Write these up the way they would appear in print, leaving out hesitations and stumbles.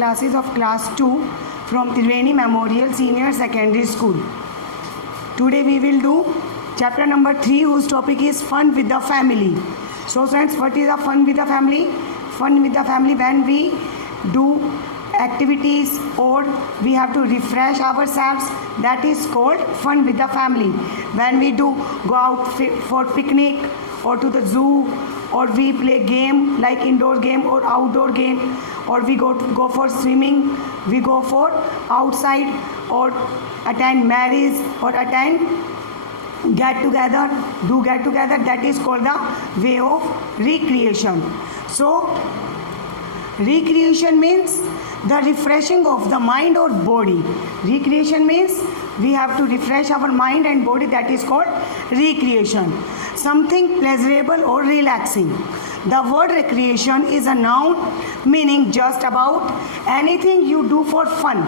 classes of class 2 from Triveni Memorial Senior Secondary School. Today we will do chapter number 3 whose topic is fun with the family. So friends, what is a fun with the family? Fun with the family when we do activities or we have to refresh ourselves, that is called fun with the family. When we do go out for picnic or to the zoo, or we play game like indoor game or outdoor game, or we go for swimming, we go for outside, or attend marriage or attend get together, that is called the way of recreation. So recreation means the refreshing of the mind or body. Recreation means we have to refresh our mind and body, that is called recreation. Something pleasurable or relaxing. The word recreation is a noun meaning just about anything you do for fun.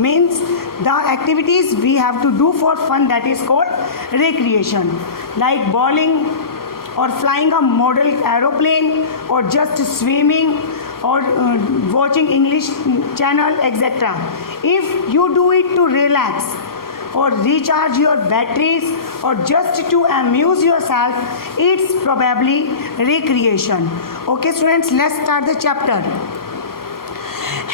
Means the activities we have to do for fun, that is called recreation. Like bowling or flying a model aeroplane or just swimming or watching English channel, etc. If you do it to relax or recharge your batteries or just to amuse yourself, it's probably recreation. Okay students, let's start the chapter.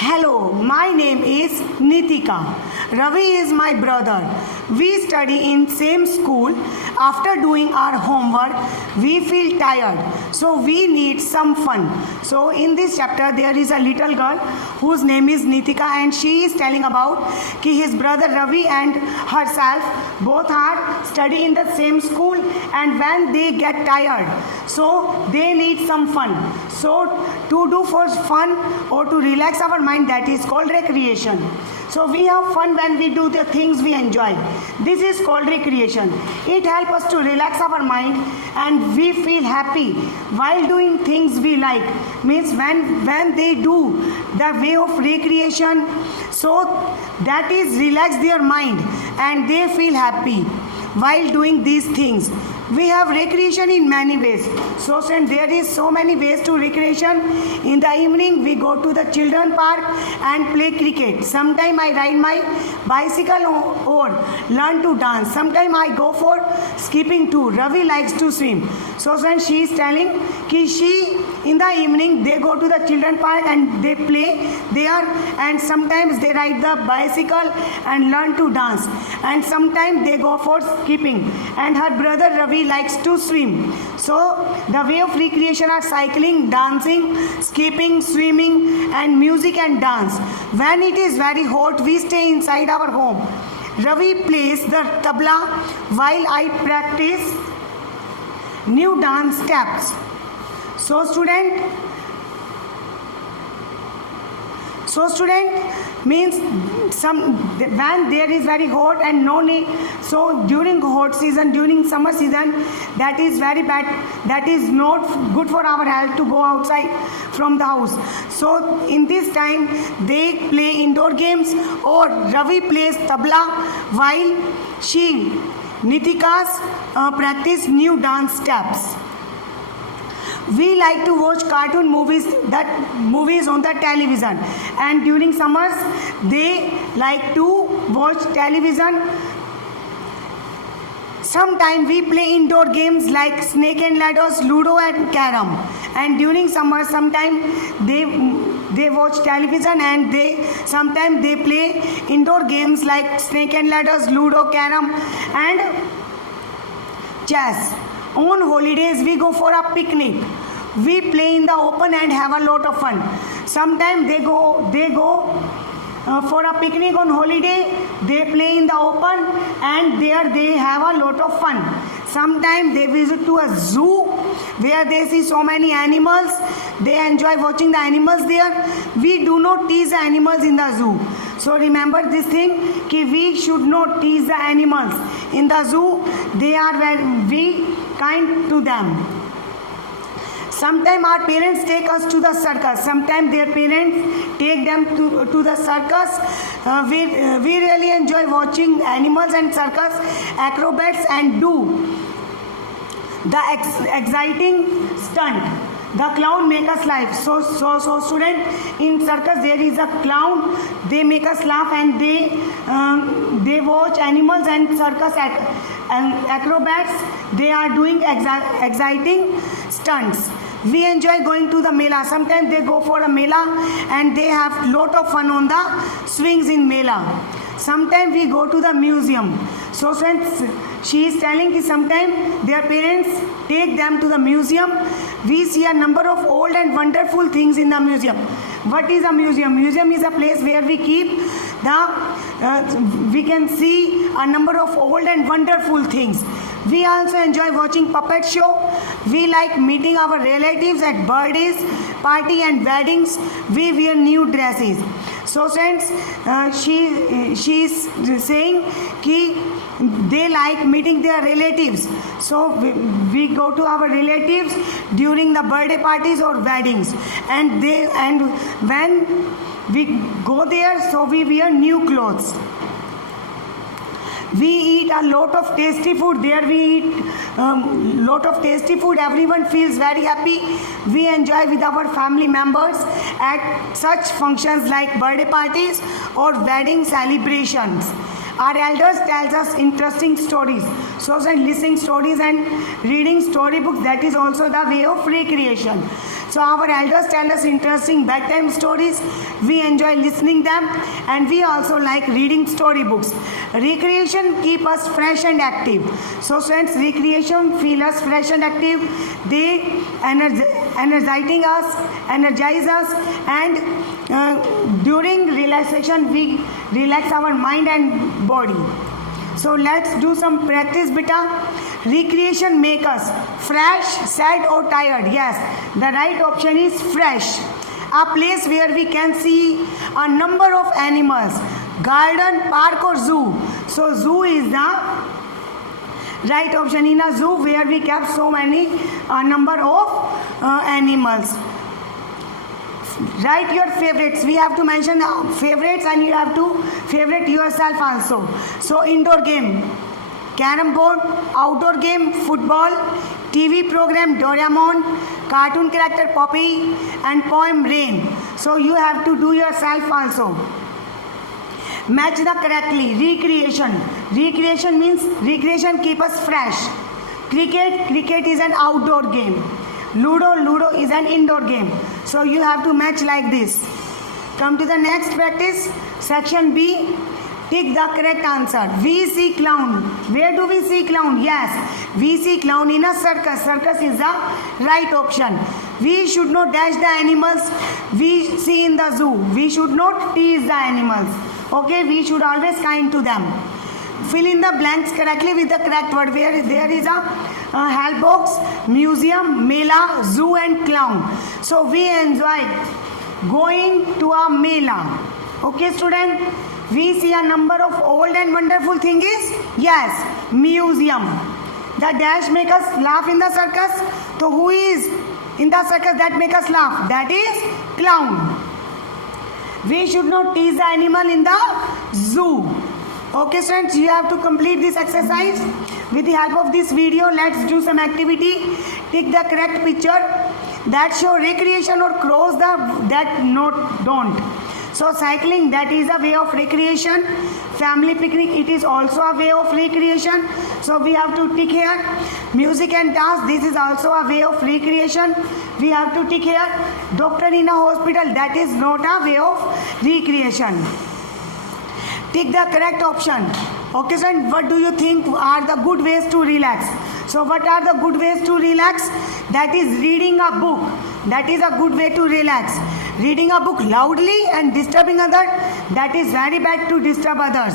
Hello, my name is Nitika. Ravi is my brother. We study in same school. After doing our homework, we feel tired, so we need some fun. So in this chapter, there is a little girl whose name is Nitika, and she is telling about his brother Ravi and herself both are study in the same school, and when they get tired, so they need some fun. So to do for fun or to relax our mind, that is called recreation. So we have fun when we do the things we enjoy. This is called recreation. It helps us to relax our mind and we feel happy while doing things we like. Means when they do the way of recreation, so that is relax their mind and they feel happy while doing these things. We have recreation in many ways. So since there is so many ways to recreation, in the evening we go to the children park and play cricket. Sometime I ride my bicycle or learn to dance. Sometime I go for skipping too. Ravi likes to swim. So since she is telling she in the evening they go to the children park and they play there, and sometimes they ride the bicycle and learn to dance, and sometimes they go for skipping, and her brother Ravi likes to swim. So the way of recreation are cycling, dancing, skipping, swimming, and music and dance. When it is very hot, we stay inside our home. Ravi plays the tabla while I practice new dance steps. So student means when there is very hot and no need, so during hot season, during summer season, that is very bad, that is not good for our health to go outside from the house. So in this time they play indoor games, or Ravi plays tabla while Nitika's practice new dance steps. We like to watch cartoon movies on the television, and during summers they like to watch television. Sometimes we play indoor games like snake and ladders, ludo and carom, and during summer sometimes they watch television and sometimes they play indoor games like snake and ladders, ludo, carom and chess. On holidays we go for a picnic. We play in the open and have a lot of fun. Sometimes they go for a picnic on holiday, they play in the open and there they have a lot of fun. Sometimes they visit to a zoo where they see so many animals. They enjoy watching the animals there. We do not tease the animals in the zoo. So remember this thing, we should not tease the animals. In the zoo, they are very kind to them. Sometimes our parents take us to the circus. Sometimes their parents take them to the circus. We really enjoy watching animals and circus acrobats and do the exciting stunt. The clown make us laugh. So student, in circus there is a clown. They make us laugh and they watch animals and circus and acrobats. They are doing exciting stunts. We enjoy going to the mela. Sometimes they go for a mela and they have lot of fun on the swings in mela. Sometimes we go to the museum. So friends, she is telling that sometimes their parents take them to the museum. We see a number of old and wonderful things in the museum. What is a museum? Museum is a place where we keep we can see a number of old and wonderful things. We also enjoy watching puppet show. We like meeting our relatives at birthdays, party and weddings. We wear new dresses. So friends, she is saying that they like meeting their relatives. So we go to our relatives during the birthday parties or weddings, and when we go there, so we wear new clothes. We eat a lot of tasty food. There we eat lot of tasty food. Everyone feels very happy. We enjoy with our family members at such functions like birthday parties or wedding celebrations. Our elders tells us interesting stories. So listening stories and reading storybooks, that is also the way of recreation. So our elders tell us interesting bedtime stories. We enjoy listening them, and we also like reading storybooks. Recreation keep us fresh and active. So friends, recreation feel us fresh and active. They energize us, and during relaxation we relax our mind and body. So let's do some practice, beta. Recreation make us fresh, sad or tired. Yes, the right option is fresh. A place where we can see a number of animals. Garden, park or zoo. So zoo is the right option. In a zoo where we kept so many number of animals. Write your favorites. We have to mention the favorites, and you have to favorite yourself also. So indoor game, carom board. Outdoor game, football. TV program, Doraemon. Cartoon character, Poppy. And poem, Rain. So you have to do yourself also. Match the correctly. Recreation. Recreation means recreation keep us fresh. Cricket is an outdoor game. Ludo is an indoor game. So you have to match like this. Come to the next practice. Section B. Tick the correct answer. We see clown. Where do we see clown? Yes, we see clown in a circus. Circus is the right option. We should not dash the animals we see in the zoo. We should not tease the animals. Okay, we should always kind to them. Fill in the blanks correctly with the correct word. Where there is a help box, museum, mela, zoo and clown. So we enjoy going to a mela. Okay, student, we see a number of old and wonderful things. Yes, museum. The dash make us laugh in the circus. So who is in the circus that make us laugh? That is clown. We should not tease the animal in the zoo. Okay students, you have to complete this exercise. With the help of this video, let's do some activity. Take the correct picture that show recreation or cross the that note don't. So cycling, that is a way of recreation. Family picnic, it is also a way of recreation. So we have to tick here. Music and dance, this is also a way of recreation. We have to tick here. Doctor in a hospital, that is not a way of recreation. Tick the correct option. Okay, sir, what do you think are the good ways to relax? So what are the good ways to relax? That is reading a book. That is a good way to relax. Reading a book loudly and disturbing others, that is very bad to disturb others.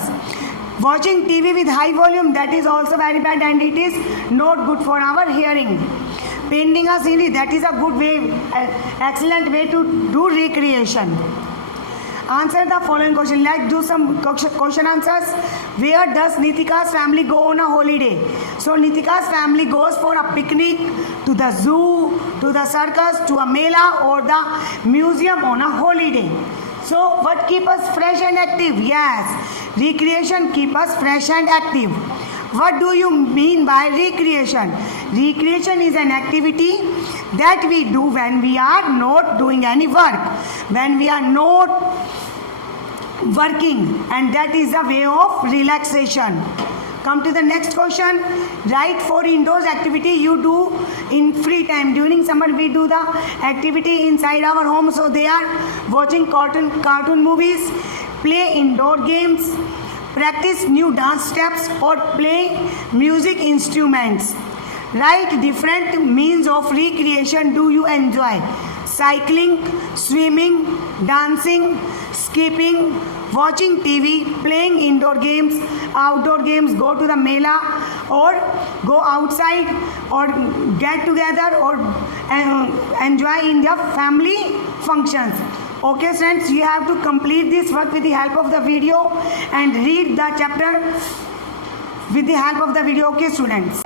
Watching TV with high volume, that is also very bad and it is not good for our hearing. Painting a scenery, that is a good way, excellent way to do recreation. Answer the following question. Let's do some question answers. Where does Nitika's family go on a holiday? So Nitika's family goes for a picnic, to the zoo, to the circus, to a mela or the museum on a holiday. So what keep us fresh and active? Yes, recreation keep us fresh and active. What do you mean by recreation? Recreation is an activity that we do when we are not doing any work, when we are not working, and that is a way of relaxation. Come to the next question. Write 4 indoors activity you do in free time. During summer we do the activity inside our home, so they are watching cartoon movies, play indoor games, practice new dance steps, or play music instruments. Write different means of recreation do you enjoy. Cycling, swimming, dancing, skipping, watching TV, playing indoor games, outdoor games, go to the mela or go outside or get together or enjoy in the family functions. Okay friends, you have to complete this work with the help of the video and read the chapter with the help of the video. Okay students.